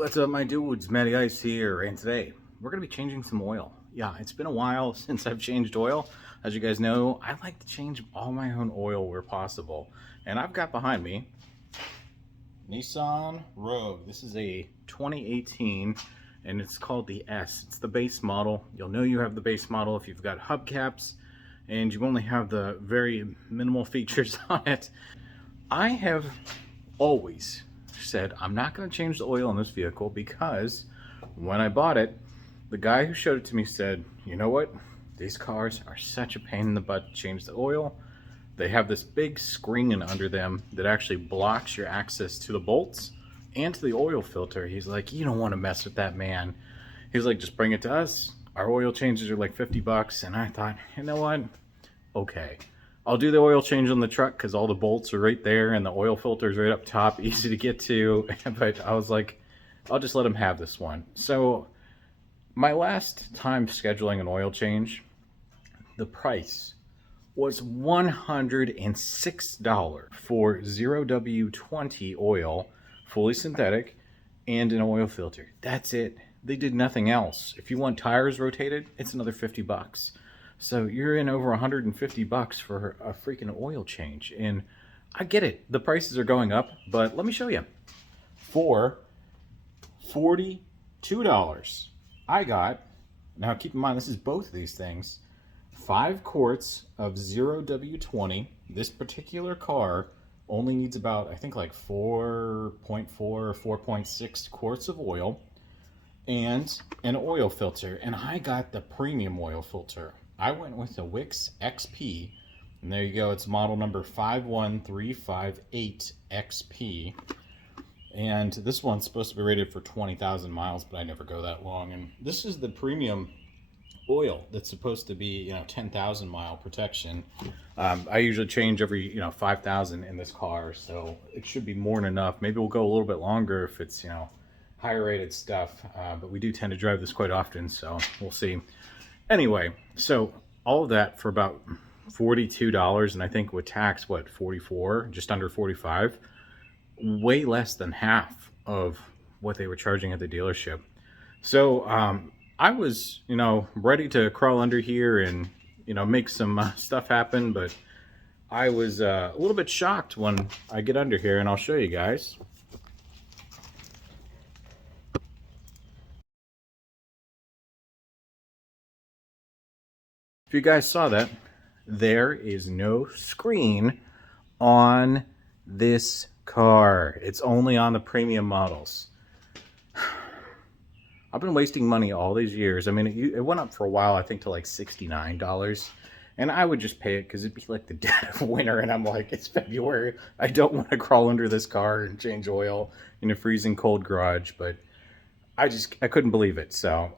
What's up, my dudes? Matty Ice here, and today we're going to be changing some oil. Yeah, it's been a while since I've changed oil. As you guys know, I like to change all my own oil where possible. And I've got behind me Nissan Rogue. This is a 2018, and it's called the S. It's the base model. You'll know you have the base model if you've got hubcaps, and you only have the very minimal features on it. I have always said I'm not going to change the oil in this vehicle because when I bought it, the guy who showed it to me said, you know what, these cars are such a pain in the butt to change the oil. They have this big screen under them that actually blocks your access to the bolts and to the oil filter. He's like, you don't want to mess with that, man. He's like, just bring it to us. Our oil changes are like 50 bucks. And I thought, you know what, okay, I'll do the oil change on the truck because all the bolts are right there and the oil filter is right up top, easy to get to. But I was like, I'll just let him have this one. So my last time scheduling an oil change, the price was $106 for 0W20 oil, fully synthetic, and an oil filter. That's it. They did nothing else. If you want tires rotated, it's another 50 bucks. So you're in over 150 bucks for a freaking oil change. And I get it, the prices are going up, but let me show you. For $42, I got, now keep in mind this is both of these things, 5 quarts of 0W20. This particular car only needs about, I think, like 4.4 or 4.6 quarts of oil and an oil filter. And I got the premium oil filter. I went with the Wix XP, and there you go. It's model number 51358XP. And this one's supposed to be rated for 20,000 miles, but I never go that long. And this is the premium oil that's supposed to be, 10,000 mile protection. I usually change every, 5,000 in this car, so it should be more than enough. Maybe we'll go a little bit longer if it's, higher rated stuff, but we do tend to drive this quite often, so we'll see. Anyway, so all of that for about $42, and I think with tax, what, 44, just under 45, way less than half of what they were charging at the dealership. So I was, ready to crawl under here and, make some stuff happen, but I was a little bit shocked when I get under here, and I'll show you guys. If you guys saw that, there is no screen on this car. It's only on the premium models. I've been wasting money all these years. I mean, it went up for a while, I think, to like $69. And I would just pay it because it'd be like the dead of winter. And I'm like, it's February. I don't want to crawl under this car and change oil in a freezing cold garage. But I couldn't believe it. So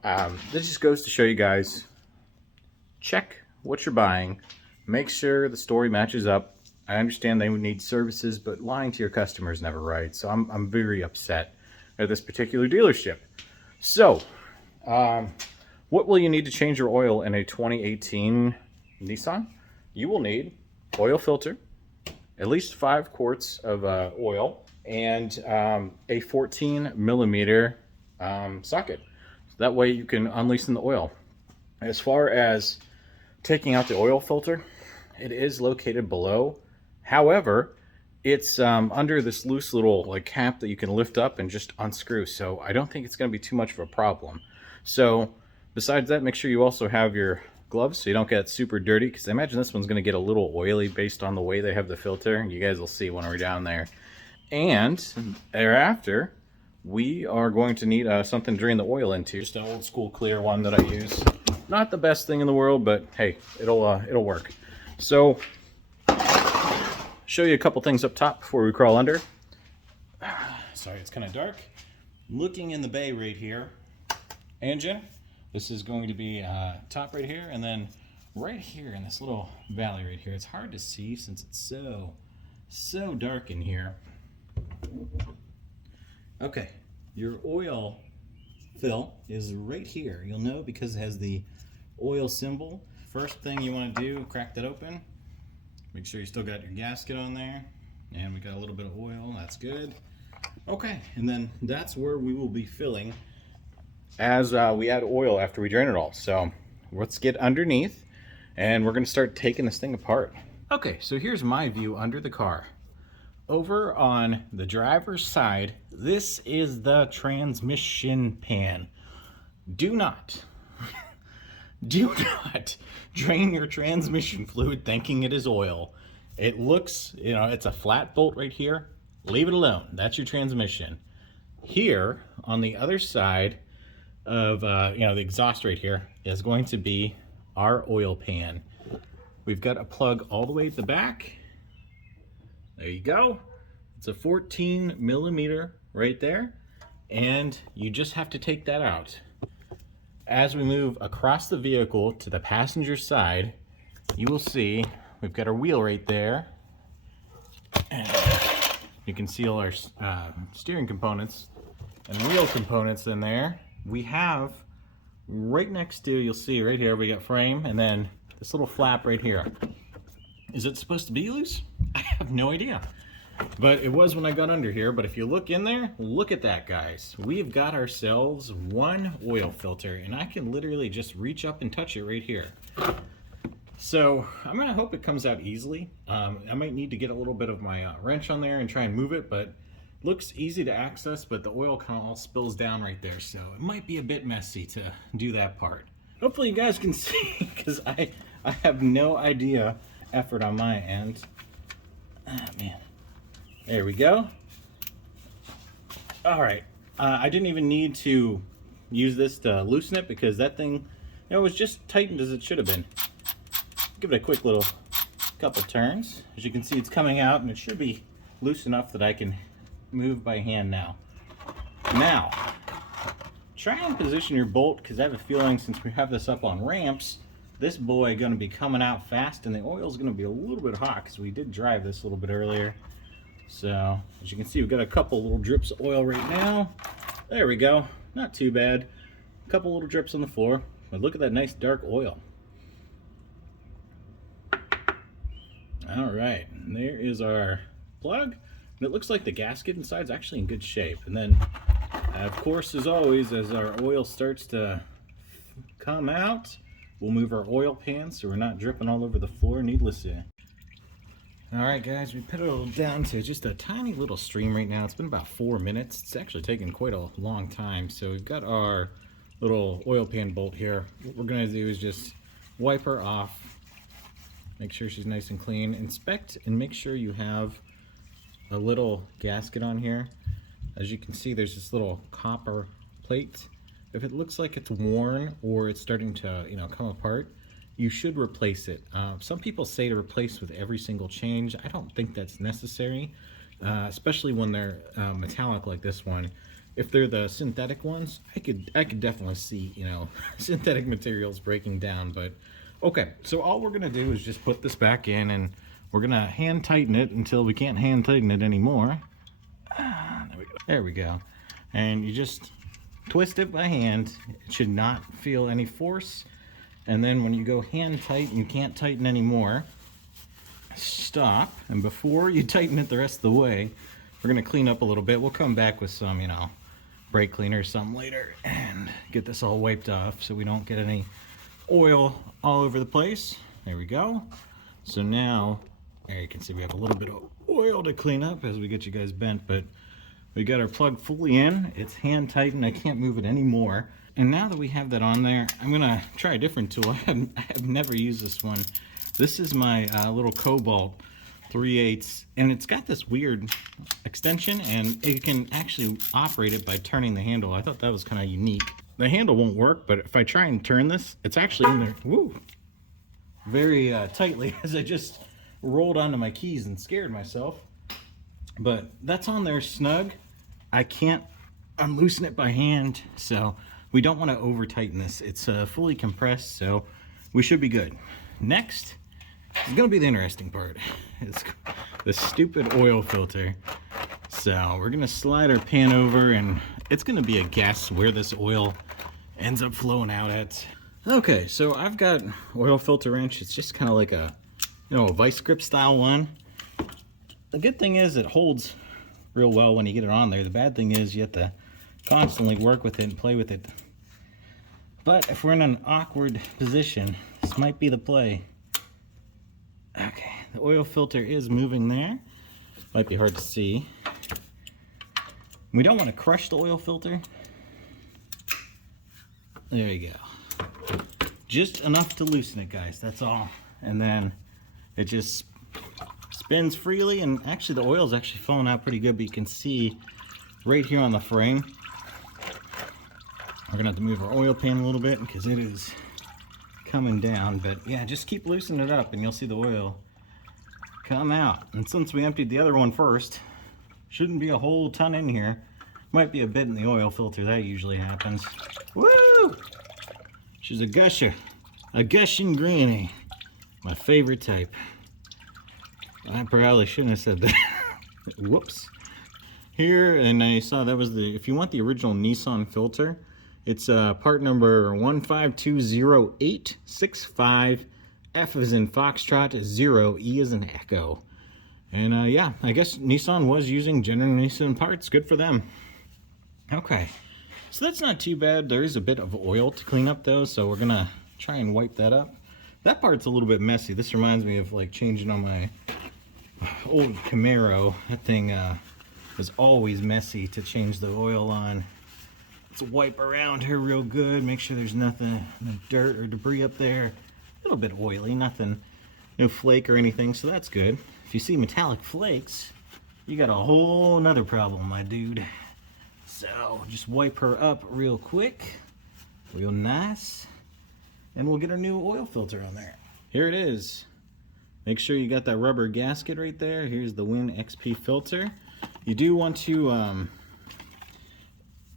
this just goes to show you guys, check what you're buying. Make sure the story matches up. I understand they would need services, but lying to your customer is never right. So I'm very upset at this particular dealership. So, what will you need to change your oil in a 2018 Nissan? You will need oil filter, at least 5 quarts of oil, and a 14 millimeter socket. So that way you can unloosen the oil. As far as taking out the oil filter, it is located below. However, it's under this loose little cap that you can lift up and just unscrew. So I don't think it's going to be too much of a problem. So besides that, make sure you also have your gloves so you don't get super dirty, because I imagine this one's going to get a little oily based on the way they have the filter. You guys will see when we're down there. And thereafter, we are going to need something to drain the oil into. Just an old school clear one that I use. Not the best thing in the world, but hey, it'll work. So, show you a couple things up top before we crawl under. Sorry, it's kind of dark. Looking in the bay right here, engine. This is going to be top right here, and then right here in this little valley right here. It's hard to see since it's so dark in here. Okay, your oil fill is right here. You'll know because it has the oil symbol. First thing you want to do, crack that open. Make sure you still got your gasket on there. And we got a little bit of oil, that's good. Okay, and then that's where we will be filling as we add oil after we drain it all. So let's get underneath and we're going to start taking this thing apart. Okay, so here's my view under the car. Over on the driver's side, this is the transmission pan. Do not, do not drain your transmission fluid thinking it is oil. It looks, it's a flat bolt right here. Leave it alone. That's your transmission. Here, on the other side of, the exhaust right here is going to be our oil pan. We've got a plug all the way at the back. There you go. It's a 14 millimeter right there. And you just have to take that out. As we move across the vehicle to the passenger side, you will see we've got our wheel right there. And you can see all our steering components and wheel components in there. We have right next to, you'll see right here, we got frame and then this little flap right here. Is it supposed to be loose? I have no idea. But it was when I got under here. But if you look in there, look at that, guys. We've got ourselves one oil filter, and I can literally just reach up and touch it right here. So I'm gonna hope it comes out easily. I might need to get a little bit of my wrench on there and try and move it, but it looks easy to access, but the oil kind of all spills down right there. So it might be a bit messy to do that part. Hopefully you guys can see, because I have no idea effort on my end. Ah, man. There we go. All right. I didn't even need to use this to loosen it because that thing, was just tightened as it should have been. Give it a quick little couple turns. As you can see, it's coming out and it should be loose enough that I can move by hand now. Now, try and position your bolt, because I have a feeling since we have this up on ramps, this boy going to be coming out fast and the oil is going to be a little bit hot because we did drive this a little bit earlier. So as you can see, we've got a couple little drips of oil right now. There we go. Not too bad. A couple little drips on the floor, but look at that nice dark oil. All right, and there is our plug. And it looks like the gasket inside is actually in good shape. And then, of course, as always, as our oil starts to come out, we'll move our oil pan so we're not dripping all over the floor, needless to say. All right, guys, we put it down to just a tiny little stream right now. It's been about 4 minutes. It's actually taken quite a long time. So we've got our little oil pan bolt here. What we're gonna do is just wipe her off, make sure she's nice and clean, inspect and make sure you have a little gasket on here. As you can see, there's this little copper plate. If it looks like it's worn or it's starting to, come apart, you should replace it. Some people say to replace with every single change. I don't think that's necessary, especially when they're metallic like this one. If they're the synthetic ones, I could definitely see, synthetic materials breaking down. But okay, so all we're gonna do is just put this back in, and we're gonna hand tighten it until we can't hand tighten it anymore. There we go. There we go. And you just twist it by hand. It should not feel any force. And then when you go hand tighten, you can't tighten anymore. Stop. And before you tighten it the rest of the way, we're gonna clean up a little bit. We'll come back with some, brake cleaner or something later and get this all wiped off so we don't get any oil all over the place. There we go. So now, there you can see we have a little bit of oil to clean up as we get you guys bent, but we got our plug fully in. It's hand tightened. I can't move it anymore. And now that we have that on there, I'm gonna try a different tool. I have never used this one. This is my little Cobalt 3/8, and it's got this weird extension, and it can actually operate it by turning the handle. I thought that was kind of unique. The handle won't work, but if I try and turn this, it's actually in there, woo, very tightly, as I just rolled onto my keys and scared myself. But that's on there snug. I can't unloosen it by hand, so we don't want to over tighten this. It's fully compressed, so we should be good. Next is gonna be the interesting part. It's the stupid oil filter. So we're gonna slide our pan over, and it's gonna be a guess where this oil ends up flowing out at. Okay, so I've got oil filter wrench. It's just kind of like a, a vice grip style one. The good thing is it holds real well when you get it on there. The bad thing is you have to constantly work with it and play with it. But if we're in an awkward position, this might be the play. Okay, the oil filter is moving there. Might be hard to see. We don't want to crush the oil filter. There you go. Just enough to loosen it, guys, that's all. And then it just spins freely, and actually the oil's actually falling out pretty good, but you can see right here on the frame. We're gonna have to move our oil pan a little bit because it is coming down, but yeah, just keep loosening it up and you'll see the oil come out. And since we emptied the other one first, shouldn't be a whole ton in here. Might be a bit in the oil filter, that usually happens. Woo! She's a gusher, a gushing granny. My favorite type. I probably shouldn't have said that. Whoops. Here, and I saw that was the, if you want the original Nissan filter, it's part number 1520865. F as in Foxtrot, 0, E as in Echo. And yeah, I guess Nissan was using General Nissan parts. Good for them. Okay, so that's not too bad. There is a bit of oil to clean up though, so we're gonna try and wipe that up. That part's a little bit messy. This reminds me of like changing on my old Camaro. That thing was always messy to change the oil on. Let's wipe around her real good, make sure there's nothing, no dirt or debris up there. A little bit oily, nothing, no flake or anything, so that's good. If you see metallic flakes, you got a whole nother problem, my dude. So just wipe her up real quick, real nice, and we'll get a new oil filter on there. Here it is. Make sure you got that rubber gasket right there. Here's the Win XP filter. You do want to,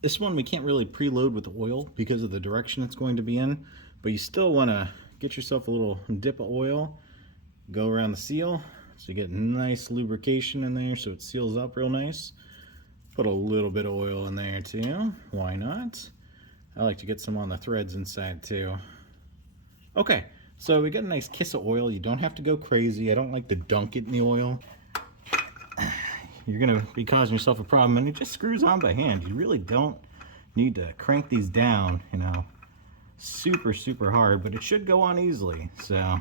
this one we can't really preload with oil because of the direction it's going to be in, but you still want to get yourself a little dip of oil, go around the seal, so you get nice lubrication in there so it seals up real nice. Put a little bit of oil in there too, why not? I like to get some on the threads inside too. Okay, so we got a nice kiss of oil. You don't have to go crazy. I don't like to dunk it in the oil. You're gonna be causing yourself a problem, and it just screws on by hand. You really don't need to crank these down, you know, super, super hard, but it should go on easily. So,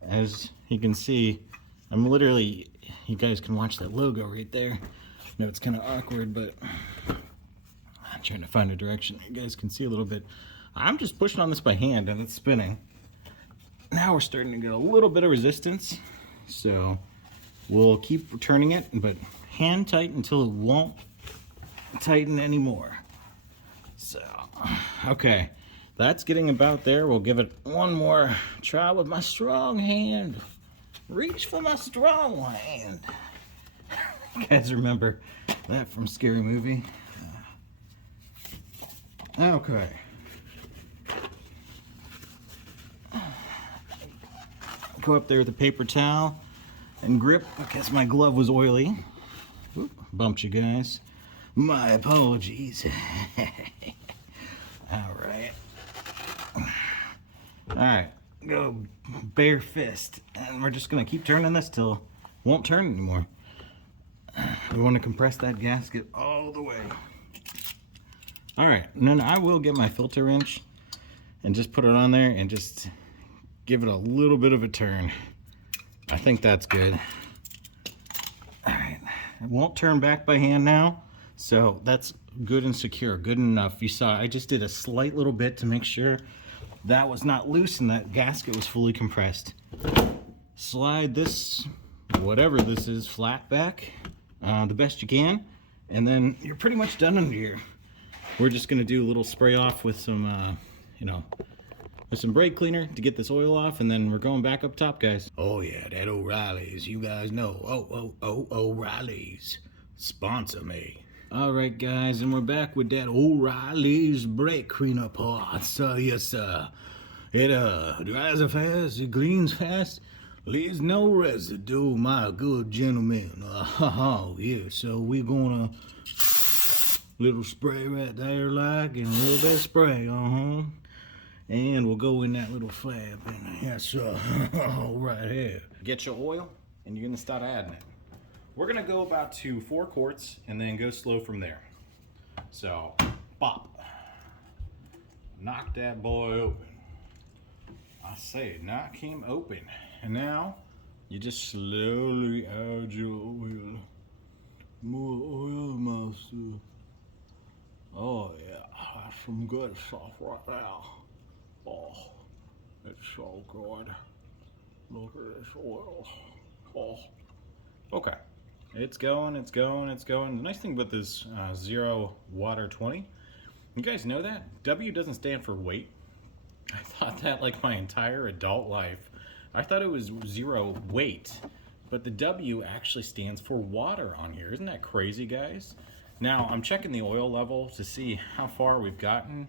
as you can see, I'm literally, you guys can watch that logo right there. I know it's kind of awkward, but I'm trying to find a direction you guys can see a little bit. I'm just pushing on this by hand and it's spinning. Now we're starting to get a little bit of resistance, so we'll keep turning it, but hand tight until it won't tighten anymore. So, okay, that's getting about there. We'll give it one more try with my strong hand. Reach for my strong hand. You guys remember that from Scary Movie? Okay. Go up there with a paper towel and grip because my glove was oily. Oop, bumped you guys. My apologies. Alright. Alright, go bare fist. And we're just going to keep turning this till it won't turn anymore. We want to compress that gasket all the way. Alright, and then I will get my filter wrench and just put it on there and just give it a little bit of a turn. I think that's good. Alright, it won't turn back by hand now, so that's good and secure, good enough. You saw I just did a slight little bit to make sure that was not loose and that gasket was fully compressed. Slide this, whatever this is, flat back the best you can, and then you're pretty much done under here. We're just going to do a little spray off with some, you know, with some brake cleaner to get this oil off, and then we're going back up top, guys. Oh yeah, that O'Reilly's, you guys know. O'Reilly's, sponsor me. All right, guys, and we're back with that O'Reilly's brake cleaner part. So yes, sir, it dries fast, it cleans fast, leaves no residue, my good gentleman. Yeah, so we're gonna little spray right there, like, and a little bit of spray, and we'll go in that little flap, and yes, sir, right here. Get your oil, and you're gonna start adding it. we're gonna go about to 4 quarts and then go slow from there. So, bop. Knock that boy open. I say, knock him open. And now, you just slowly add your oil. More oil, master. Oh yeah, that's some good stuff right there. Oh, it's so good. Look at this oil. Oh. Okay. It's going, it's going, it's going. The nice thing about this Zero Water 20, you guys know that? W doesn't stand for weight. I thought that like my entire adult life. I thought it was zero weight, but the W actually stands for water on here. Isn't that crazy, guys? Now, I'm checking the oil level to see how far we've gotten,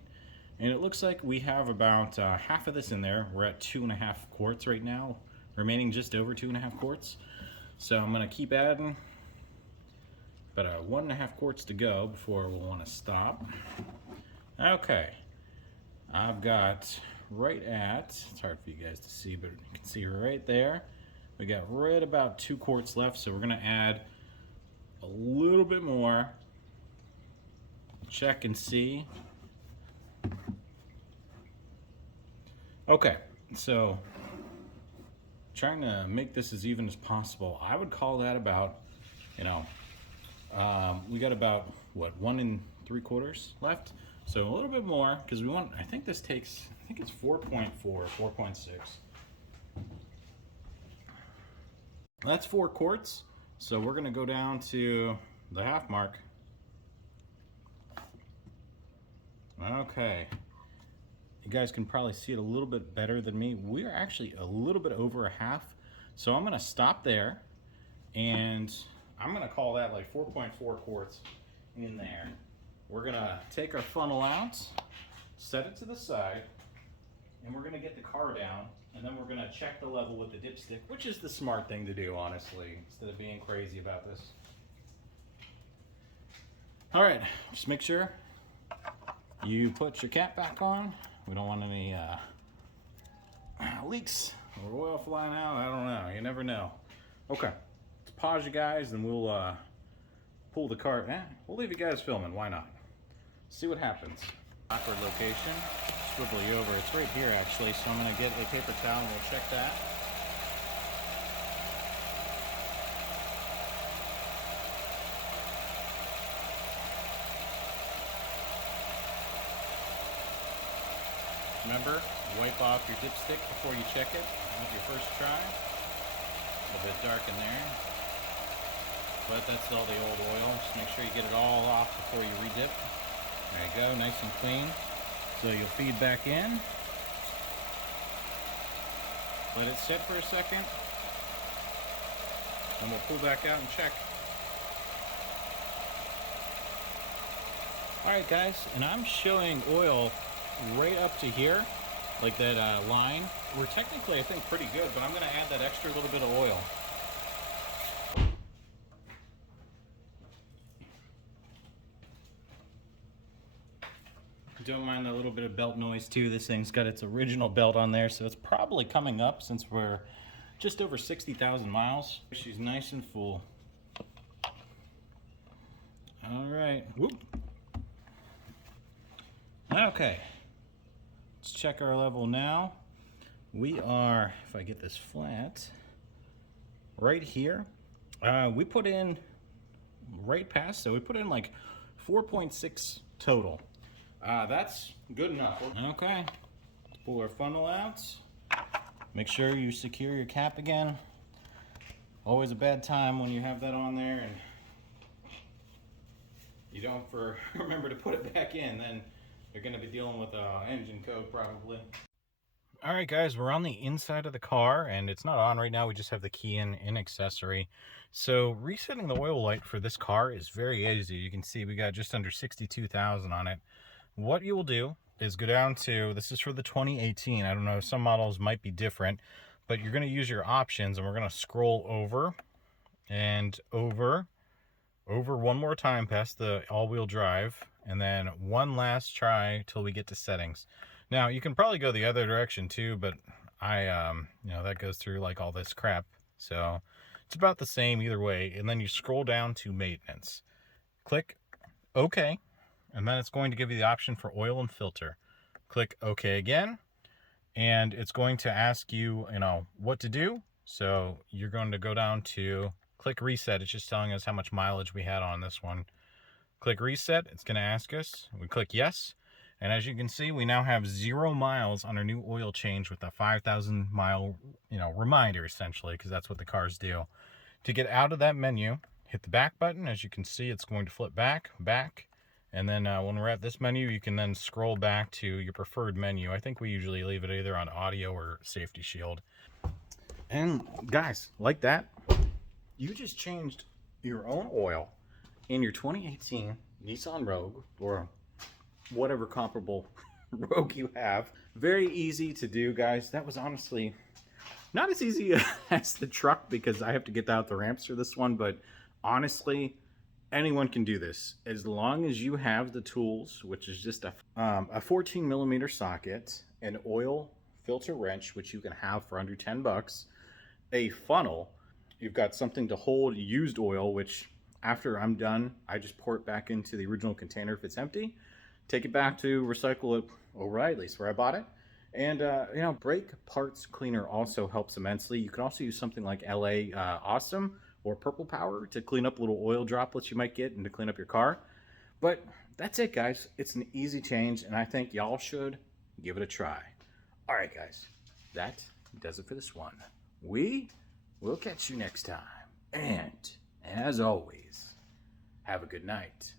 and it looks like we have about half of this in there. We're at 2.5 quarts right now, remaining just over 2.5 quarts. So I'm gonna keep adding. About 1.5 quarts to go before we'll want to stop. Okay, I've got right at, it's hard for you guys to see, but you can see right there, we got right about 2 quarts left, so we're gonna add a little bit more. Check and see. Okay, so trying to make this as even as possible. I would call that about, you know, we got about, what, 1 3/4 left? So a little bit more, because we want, I think this takes, I think it's 4.4, 4.6. That's 4 quarts. So we're gonna go down to the half mark. Okay. You guys can probably see it a little bit better than me. We're actually a little bit over a half. So I'm gonna stop there, and I'm gonna call that like 4.4 quarts in there. We're gonna take our funnel out, set it to the side, and we're gonna get the car down, and then we're gonna check the level with the dipstick, which is the smart thing to do, honestly, instead of being crazy about this. All right, just make sure you put your cap back on. We don't want any leaks or oil flying out. I don't know, you never know. Okay, let's pause you guys, and we'll pull the cart. We'll leave you guys filming, why not? See what happens. Awkward location, swivel you over. It's right here actually, so I'm gonna get a paper towel and we'll check that. Remember, wipe off your dipstick before you check it with your first try. A little bit dark in there, but that's all the old oil. Just make sure you get it all off before you re-dip. There you go, nice and clean. So you'll feed back in. Let it sit for a second. And we'll pull back out and check. Alright guys, and I'm showing oil right up to here, like that line. We're technically, I think, pretty good, but I'm going to add that extra little bit of oil. Don't mind the little bit of belt noise too. This thing's got its original belt on there, so it's probably coming up since we're just over 60,000 miles. She's nice and full. All right. Whoop. Okay. Let's check our level now. We are, if I get this flat, right here. We put in right past, so we put in like 4.6 total. That's good enough. Okay, let's pull our funnel out. Make sure you secure your cap again. Always a bad time when you have that on there and you don't remember to put it back in. Then you're going to be dealing with engine code probably. All right, guys, we're on the inside of the car, and it's not on right now. We just have the key in accessory. So resetting the oil light for this car is very easy. You can see we got just under 62,000 on it. What you will do is go down to, this is for the 2018. I don't know, some models might be different, but you're going to use your options, and we're going to scroll over and over one more time past the all-wheel drive, and then one last try till we get to settings. Now, you can probably go the other direction too, but I, you know, that goes through like all this crap. So It's about the same either way. And then you scroll down to maintenance. Click OK. And then it's going to give you the option for oil and filter. Click OK again. And it's going to ask you, what to do. So you're going to go down to click reset. It's just telling us how much mileage we had on this one. Click reset. It's going to ask us. We click yes. And as you can see, we now have 0 miles on our new oil change with a 5,000 mile, reminder essentially, because that's what the cars do. To get out of that menu, hit the back button. As you can see, it's going to flip back. And then when we're at this menu, you can then scroll back to your preferred menu. I think we usually leave it either on audio or safety shield. And guys, like that, you just changed your own oil in your 2018 Nissan Rogue, or whatever comparable Rogue you have. Very easy to do, guys. That was honestly not as easy as the truck because I have to get out the ramps for this one, but honestly, anyone can do this as long as you have the tools, which is just a 14 millimeter socket, an oil filter wrench, which you can have for under 10 bucks, a funnel. You've got something to hold used oil, which after I'm done, I just pour it back into the original container if it's empty, take it back to recycle it O'Reilly's where I bought it. And, brake parts cleaner also helps immensely. You can also use something like LA Awesome or Purple Power to clean up little oil droplets you might get and to clean up your car. But that's it, guys. It's an easy change, and I think y'all should give it a try. All right, guys, that does it for this one. We will catch you next time. And as always, have a good night.